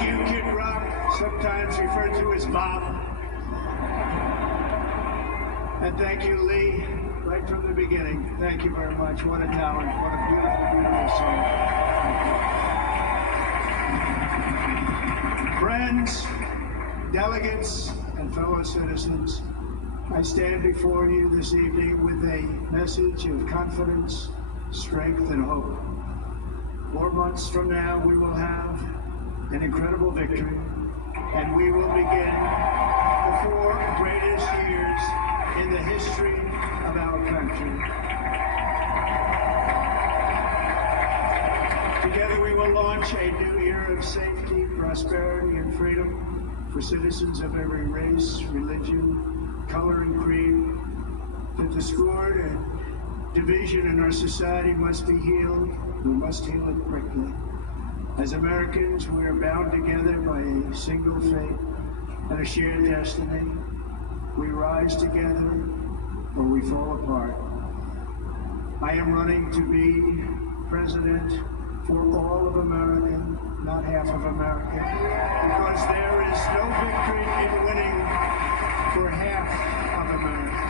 Thank you, Kid Rock, sometimes referred to as Bob. And thank you, Lee, right from the beginning. Thank you very much. What a talent. What a beautiful, beautiful song. Friends, delegates, and fellow citizens, I stand before you this evening with a message of confidence, strength, and hope. 4 months from now, we will have an incredible victory, and we will begin the 4 greatest years in the history of our country. Together we will launch a new era of safety, prosperity, and freedom for citizens of every race, religion, color, and creed. The discord and division in our society must be healed. We must heal it quickly. As Americans, we are bound together by a single fate and a shared destiny. We rise together or we fall apart. I am running to be president for all of America, not half of America, because there is no victory in winning for half of America.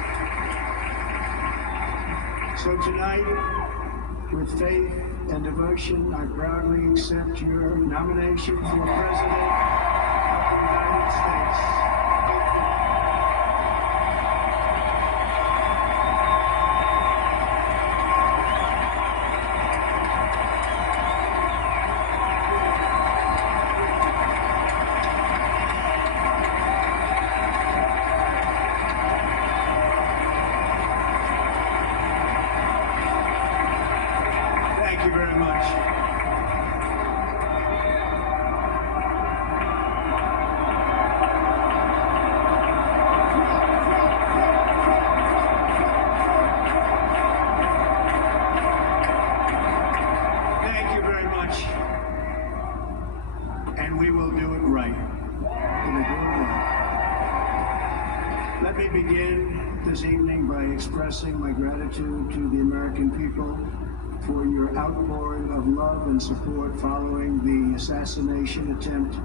So tonight, with faith and devotion, I proudly accept your nomination for President of the United States. Thank you very much. Thank you very much. And we will do it right. We will do it right. Let me begin this evening by expressing my gratitude to the American people for your outpouring of love and support following the assassination attempt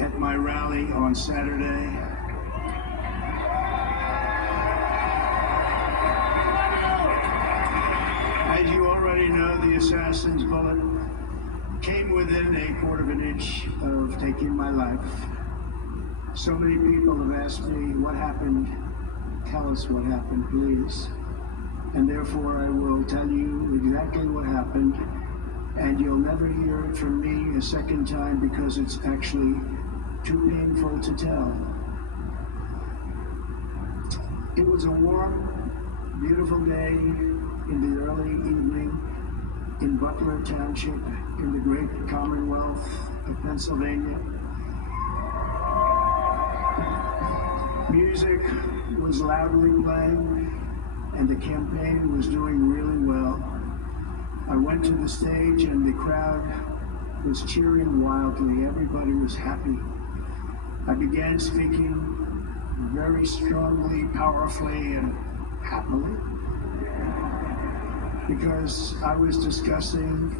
at my rally on Saturday. As you already know, the assassin's bullet came within a quarter of an inch of taking my life. So many people have asked me, what happened? Tell us what happened, please. And therefore, I will tell you exactly what happened, and you'll never hear it from me a second time because it's actually too painful to tell. It was a warm, beautiful day in the early evening in Butler Township in the great Commonwealth of Pennsylvania. Music was loudly playing, and the campaign was doing really well. I went to the stage and the crowd was cheering wildly. Everybody was happy. I began speaking very strongly, powerfully, and happily because I was discussing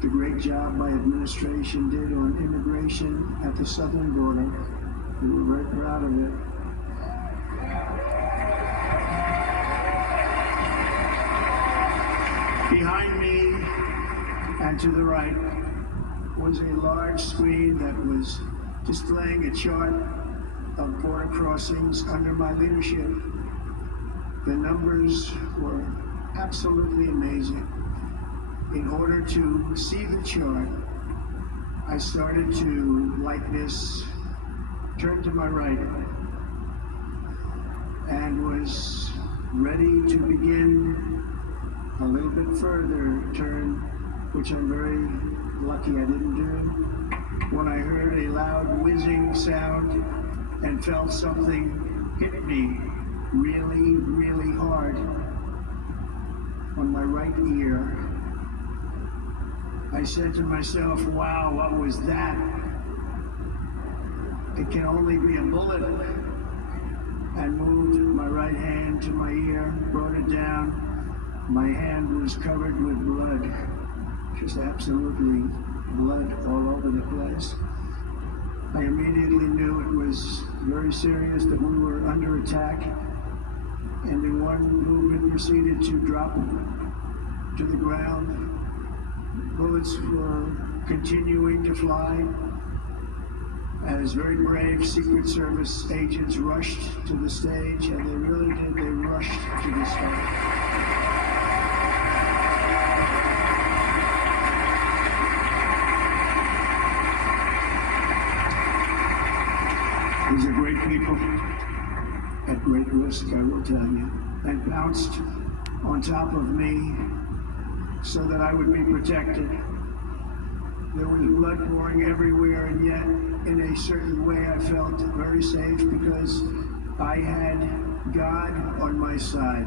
the great job my administration did on immigration at the southern border. We were very proud of it. Behind me and to the right was a large screen that was displaying a chart of border crossings under my leadership. The numbers were absolutely amazing. In order to see the chart, I started to, like this, turn to my right and was ready to begin a little bit further turn, which I'm very lucky I didn't do, when I heard a loud whizzing sound and felt something hit me really, really hard on my right ear. I said to myself, wow, what was that? It can only be a bullet. And moved my right hand to my ear, brought it down. My hand was covered with blood, just absolutely blood all over the place. I immediately knew it was very serious, that we were under attack, and in one movement proceeded to drop to the ground. Bullets were continuing to fly as very brave Secret Service agents rushed to the stage, and they really did, they rushed to the stage. These are great people, at great risk, I will tell you, and bounced on top of me so that I would be protected. There was blood pouring everywhere, and yet, in a certain way, I felt very safe because I had God on my side.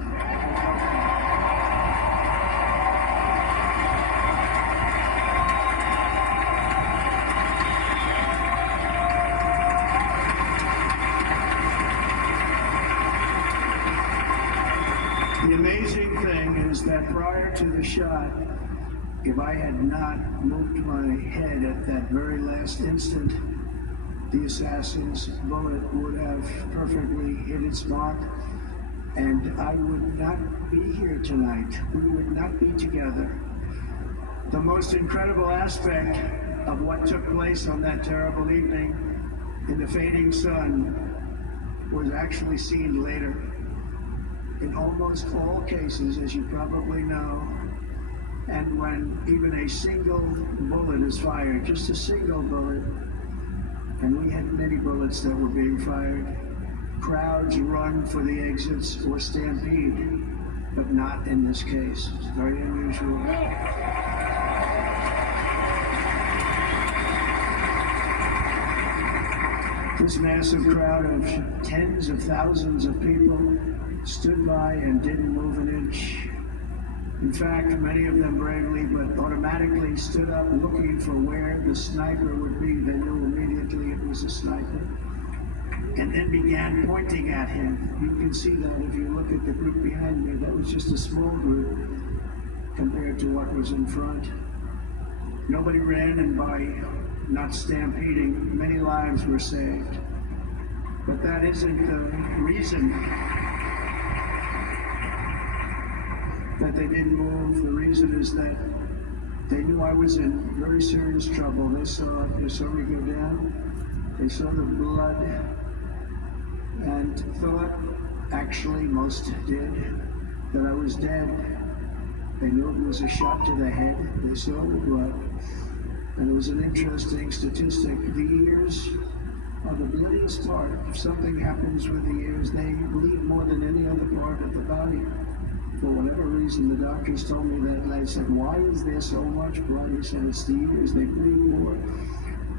The amazing thing is that prior to the shot, if I had not moved my head at that very last instant, the assassin's bullet would have perfectly hit its mark, and I would not be here tonight. We would not be together. The most incredible aspect of what took place on that terrible evening in the fading sun was actually seen later. In almost all cases, as you probably know, and when even a single bullet is fired, just a single bullet, and we had many bullets that were being fired, crowds run for the exits or stampede, but not in this case. It's very unusual. This massive crowd of tens of thousands of people stood by and didn't move an inch. In fact, many of them bravely but automatically stood up looking for where the sniper would be. They knew immediately it was a sniper, and then began pointing at him. You can see that if you look at the group behind me. That was just a small group compared to what was in front. Nobody ran, and by not stampeding, many lives were saved. But that isn't the reason that they didn't move. The reason is that they knew I was in very serious trouble. They saw me go down. They saw the blood and thought, actually most did, that I was dead. They knew it was a shot to the head. They saw the blood. And it was an interesting statistic. The ears are the bloodiest part. If something happens with the ears, they bleed more than any other part of the body. For whatever reason, the doctors told me that, and I said, why is there so much blood? He said, it's the ears, they bleed more.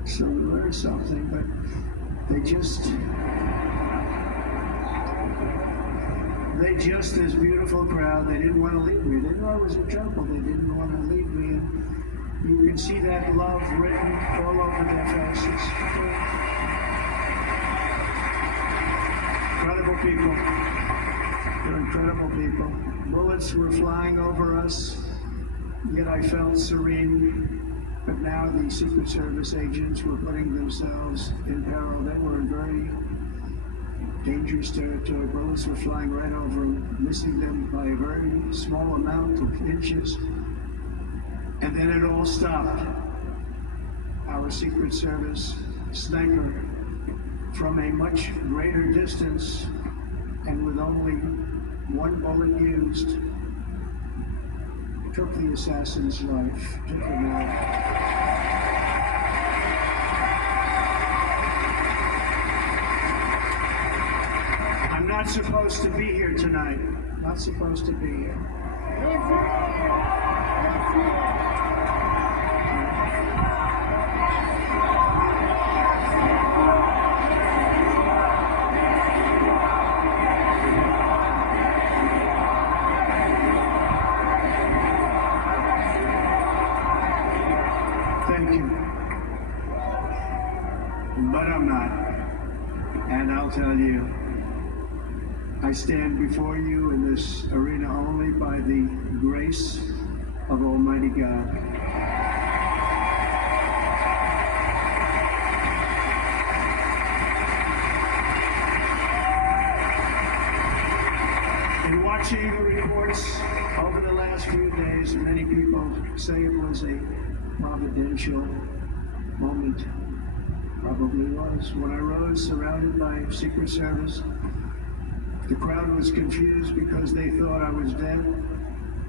So we learned something, but they just this beautiful crowd, they didn't want to leave me. They knew I was in trouble. They didn't want to leave me. And you can see that love written all over their faces. Incredible people. They're incredible people. Bullets were flying over us, yet I felt serene. But now the Secret Service agents were putting themselves in peril. They were in very dangerous territory. Bullets were flying right over them, missing them by a very small amount of inches. And then it all stopped. Our Secret Service sniper, from a much greater distance and with only one bullet used, took the assassin's life, took him out. I'm not supposed to be here tonight. Not supposed to be here. Thank you. But I'm not. And I'll tell you, I stand before you in this arena only by the grace of Almighty God. reports over the last few days, many people say it was a providential moment. Probably was. When I rose surrounded by Secret Service, the crowd was confused because they thought I was dead,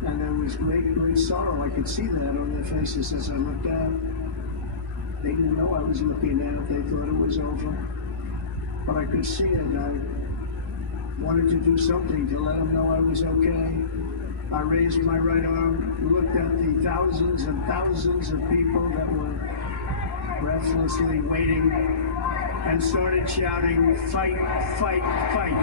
and there was great sorrow. I could see that on their faces as I looked out. They didn't know I was looking at it. They thought it was over. But I could see it. I wanted to do something to let them know I was okay. I raised my right arm, looked at the thousands and thousands of people that were breathlessly waiting, and started shouting, "Fight, fight, fight."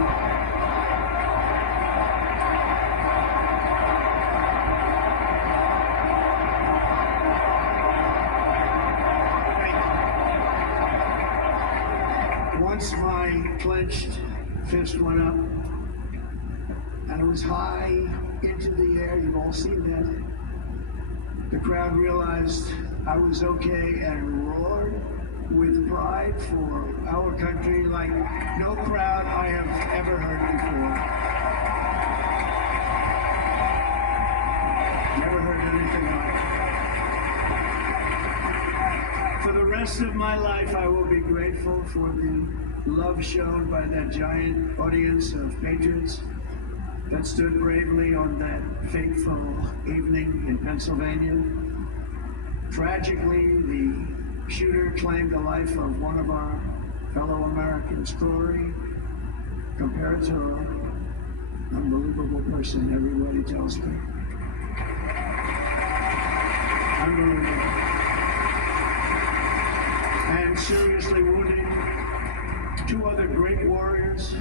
Once my clenched fist went up, and it was high into the air, you've all seen that, the crowd realized I was okay and roared with pride for our country like no crowd I have ever heard before. Never heard anything like it. For the rest of my life, I will be grateful for the love shown by that giant audience of patriots that stood bravely on that fateful evening in Pennsylvania. Tragically, the shooter claimed the life of one of our fellow Americans, Corey, compared to an unbelievable person, everybody tells me. Unbelievable. And seriously wounded, two other great warriors.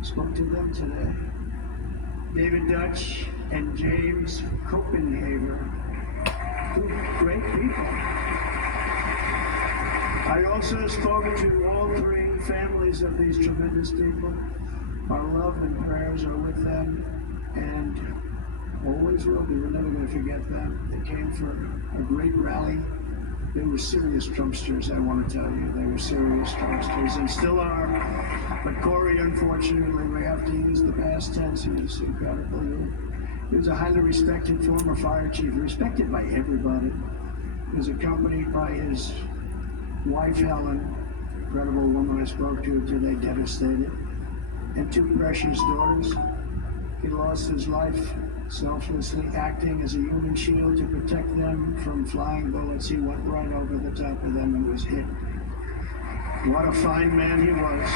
Spoke to them today. David Dutch and James Copenhaver. Two great people. I also spoke to all three families of these tremendous people. Our love and prayers are with them, and always will be. We're never going to forget them. They came for a great rally. They were serious Trumpsters, I want to tell you. They were serious Trumpsters, and still are. But Corey, unfortunately, we have to use the past tense. He was incredibly. He was a highly respected former fire chief, respected by everybody. He was accompanied by his wife, Helen, incredible woman I spoke to today, devastated, and two precious daughters. He lost his life selflessly acting as a human shield to protect them from flying bullets. He went right over the top of them and was hit. What a fine man he was.